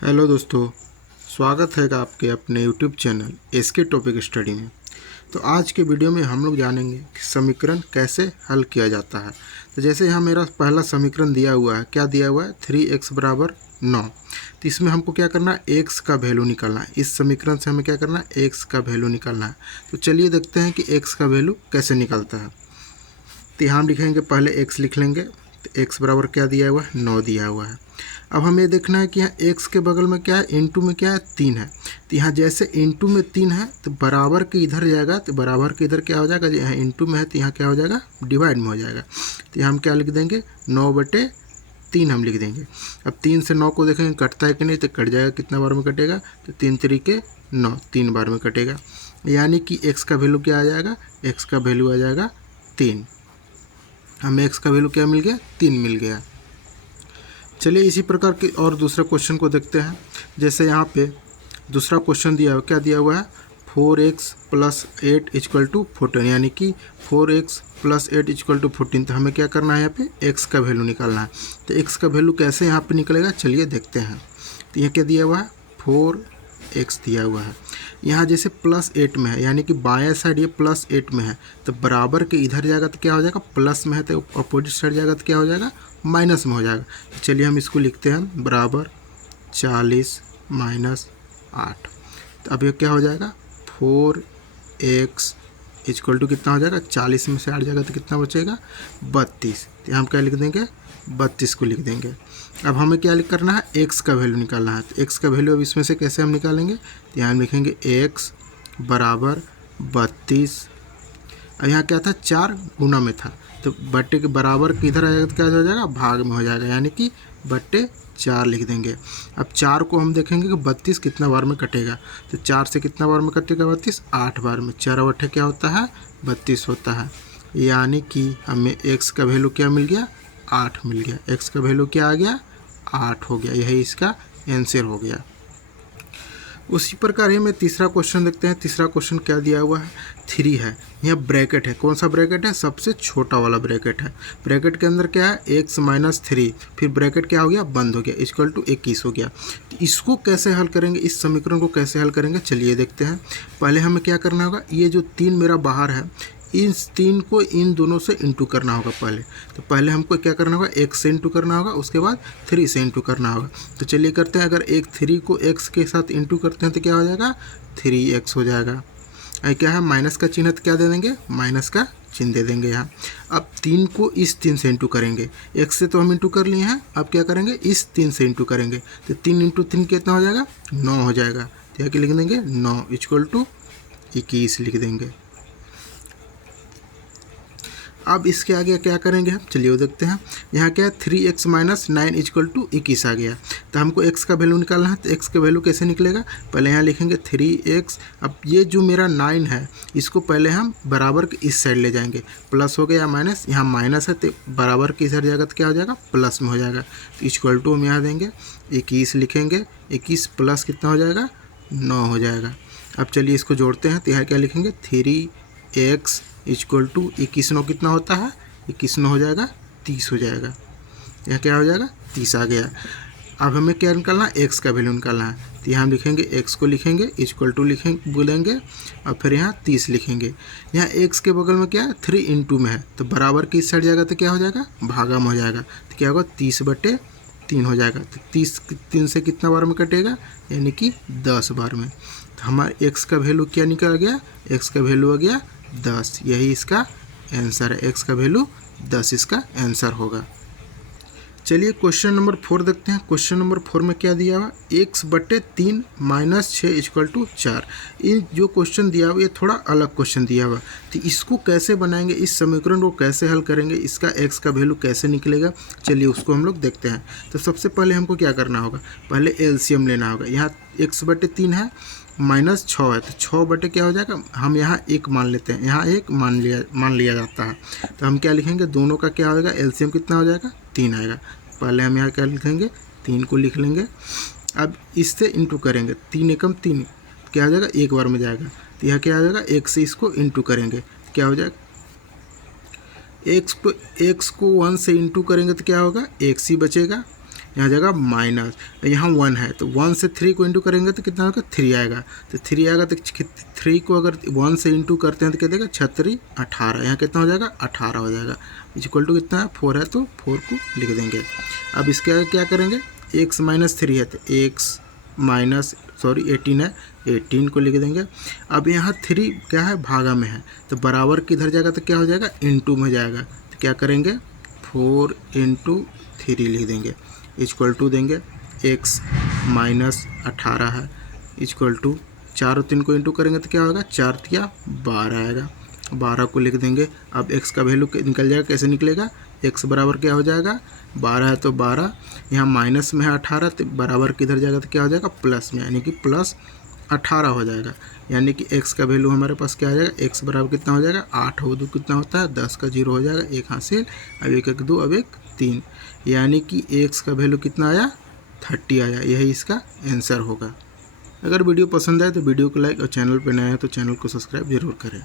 Hello दोस्तों, स्वागत है आपके अपने YouTube channel SK topic study में। तो आज के वीडियो में हम लोग जानेंगे कि समीकरण कैसे हल किया जाता है। तो जैसे यहाँ मेरा पहला समीकरण दिया हुआ है, क्या दिया हुआ है 3x बराबर 9। तो इसमें हमको क्या करना है, x का वैल्यू निकालना है। इस समीकरण से हमें क्या करना है, x का वैल्यू निकालना है। तो चलिए देखते हैं कि x का वैल्यू कैसे निकलता है। तो यहाँ हम लिखेंगे, पहले x लिख लेंगे। तो x बराबर क्या दिया हुआ है, 9 दिया हुआ है। अब हमें देखना है कि यहाँ x के बगल में क्या है, इनटू में क्या है, 3 है। तो यहाँ जैसे इनटू में 3 है तो बराबर के इधर जाएगा, तो बराबर के इधर क्या हो जाएगा, यहाँ इनटू में है तो यहाँ क्या हो जाएगा, डिवाइड में हो जाएगा। तो यहाँ हम क्या लिख देंगे, 9/3 हम लिख देंगे। अब 3 से 9 को देखेंगे कटता है कि नहीं, तो कट जाएगा। कितना बार में कटेगा, तो 3 तरीके 9, 3 बार में कटेगा। यानी कि x का वैल्यू क्या आ जाएगा, x का वैल्यू आ जाएगा 3। हमें x का वैल्यू क्या मिल गया, 3 मिल गया। चलिए इसी प्रकार के और दूसरे क्वेश्चन को देखते हैं। जैसे यहाँ पे दूसरा क्वेश्चन दिया हुआ, क्या दिया हुआ है, 4x + 8 = 14, यानी कि 4x + 8 = 14। तो हमें क्या करना है, यहाँ पे x का वैल्यू निकालना है। तो x का वैल्यू कैसे यहाँ पे निकलेगा, चलिए देखते हैं। तो यहाँ क्या दिया हुआ है, 4x दिया हुआ है। यहाँ जैसे +8 में है, यानी कि बाएं साइड ये +8 में है, तो बराबर के इधर जाएगा तो क्या हो जाएगा, प्लस में है तो अपोजिट साइड जाएगा तो क्या हो जाएगा, माइनस में हो जाएगा। तो चलिए हम इसको लिखते हैं, बराबर 40 - 8। तो अब ये क्या हो जाएगा, 4x = कितना हो जाएगा, 40 में से 8 जाएगा तो कितना बचेगा, 32। तो हम क्या लिख देंगे, 32 को लिख देंगे। अब हमें क्या करना है, x का वैल्यू निकालना है। तो x का वैल्यू अब इसमें से कैसे हम निकालेंगे, तो यहाँ हम लिखेंगे x बराबर 32। और यहाँ क्या था, 4 गुना में था, तो बट्टे के बराबर किधर आ जाएगा तो क्या हो जाएगा, भाग में हो जाएगा, यानी कि बट्टे 4 लिख देंगे। अब 4 को हम देखेंगे कि 32 कितना बार में कटेगा। तो 4 से कितना बार में कटेगा 32, 8 बार में। 4 बट्टे क्या होता है, 32 होता है। यानी कि हमें x का वैल्यू क्या मिल गया, 8 मिल गया। x का वैल्यू क्या आ गया, 8 हो गया। यही इसका आंसर हो गया। उसी प्रकार में तीसरा क्वेश्चन देखते हैं। तीसरा क्वेश्चन क्या दिया हुआ है, 3 है। यहाँ ब्रैकेट है, कौन सा ब्रैकेट है, सबसे छोटा वाला ब्रैकेट है। ब्रैकेट के अंदर क्या है, x - 3, फिर ब्रैकेट क्या हो गया, बंद हो गया, = 21 हो गया। तो इसको कैसे हल करेंगे, इस समीकरण को कैसे हल करेंगे, चलिए देखते हैं। पहले हमें क्या करना होगा, ये जो 3 मेरा बाहर है, इस 3 को इन दोनों से इंटू करना होगा पहले। तो पहले हमको क्या करना होगा, x से इंटू करना होगा, उसके बाद 3 से इंटू करना होगा। तो चलिए करते हैं। अगर एक 3 को x के साथ इंटू करते हैं तो क्या हो जाएगा, 3x हो जाएगा। क्या है, माइनस का चिन्ह, तो क्या दे देंगे, माइनस का चिन्ह दे देंगे यहाँ। अब 3 को इस 3 से इंटू करेंगे, x से तो हम इंटू कर लिए हैं, अब क्या करेंगे, इस 3 से इंटू करेंगे। तो 3 × 3 कितना हो जाएगा, 9 हो जाएगा। तो यहाँ क्या लिख देंगे, 9 = 21 लिख देंगे। अब इसके आगे क्या करेंगे हम, चलिए वो देखते हैं। यहाँ क्या है, 3x - 9 = 21 आ गया। तो हमको x का वैल्यू निकालना है। तो x का वैल्यू कैसे निकलेगा, पहले यहाँ लिखेंगे 3x। अब ये जो मेरा 9 है, इसको पहले हम बराबर के इस साइड ले जाएंगे, प्लस हो गया माइनस, यहाँ माइनस है तो बराबर के इधर जाएगा तो क्या हो जाएगा, प्लस में हो जाएगा। तो = हम यहाँ देंगे 21 लिखेंगे। 21 प्लस कितना हो जाएगा, 9 हो जाएगा। अब चलिए इसको जोड़ते हैं। तो यहाँ क्या लिखेंगे, 3x = 21 9 कितना होता है, 21 9 हो जाएगा, 30 हो जाएगा। यहाँ क्या हो जाएगा, 30 आ गया। अब हमें क्या निकालना है, x का वैल्यू निकालना है। तो यहाँ हम लिखेंगे, x को लिखेंगे, = लिखेंगे, बोलेंगे, और फिर यहाँ 30 लिखेंगे। यहाँ x के बगल में क्या है, 3 × में है, तो बराबर की इस साइड जाएगा तो क्या हो जाएगा, भागा में हो जाएगा। तो क्या होगा, 30/3 हो जाएगा। तो 30 3 से कितना बार में कटेगा, यानी कि 10 बार में। तो हमारे x का वैल्यू क्या निकल गया, x का वैल्यू आ गया 10। यही इसका आंसर है, x का वैल्यू 10 इसका आंसर होगा। चलिए क्वेश्चन नंबर 4 देखते हैं। क्वेश्चन नंबर 4 में क्या दिया हुआ, x/3 - 6 = 4। ये जो क्वेश्चन दिया हुआ, ये थोड़ा अलग क्वेश्चन दिया हुआ। तो इसको कैसे बनाएंगे, इस समीकरण को कैसे हल करेंगे, इसका x का वैल्यू कैसे निकलेगा, चलिए उसको हम लोग देखते हैं। तो सबसे पहले हमको क्या करना होगा, पहले एलसीएम लेना होगा। यहाँ x/3 है, -6 है, तो 6 क्या हो जाएगा, हम यहाँ 1 मान लेते हैं, यहाँ 1 मान लिया जाता है। तो हम क्या लिखेंगे, दोनों का क्या होगा, एलसीएम कितना हो जाएगा, 3 आएगा। पहले हम यहाँ क्या लिखेंगे, 3 को लिख लेंगे। अब इससे इंटू करेंगे, 3 एकम 3 क्या हो जाएगा, 1 बार में जाएगा। तो यहाँ क्या हो जाएगा, 1 से इसको इंटू करेंगे, क्या हो जाएगा, x को 1 से इंटू करेंगे तो क्या होगा, x ही बचेगा। यहाँ जाएगा माइनस, यहाँ 1 है तो 1 से 3 को इंटू करेंगे तो कितना होगा 3 आएगा। तो 3 आएगा तो 3 को अगर 1 से इंटू करते हैं तो क्या देगा 6 18, यहाँ कितना हो जाएगा 18 हो जाएगा। इक्वल टू कितना है 4 है तो 4 को लिख देंगे। अब इसके आगे क्या करेंगे, x माइनस 3 है तो x माइनस 18 है 18 को लिख देंगे। अब यहाँ 3 क्या है भागा में है तो बराबर किधर जाएगा तो क्या हो जाएगा इनटू में जाएगा। तो क्या करेंगे 4 इंटू 3 लिख देंगे इक्वल टू देंगे x माइनस 18 है इक्वल टू 4 और 3 को इंटू करेंगे तो क्या होगा 4 तिया 12 आएगा, 12 को लिख देंगे। अब x का वैल्यू निकल जाएगा, कैसे निकलेगा x बराबर क्या हो जाएगा 12 है तो 12, यहाँ माइनस में है 18 तो बराबर किधर जाएगा तो क्या हो जाएगा प्लस में, यानी कि प्लस 18 हो जाएगा। यानी कि x का वैल्यू हमारे पास क्या आ जाएगा, x बराबर कितना हो जाएगा 8 हो 2 कितना होता है 10 का 0 हो जाएगा, 1 हासिल, अब 1 1 2 अब 1 3, यानी कि x का वैल्यू कितना आया 30 आया। यही इसका आंसर होगा। अगर वीडियो पसंद आए तो वीडियो को लाइक और चैनल पर नया है तो चैनल को सब्सक्राइब जरूर करें।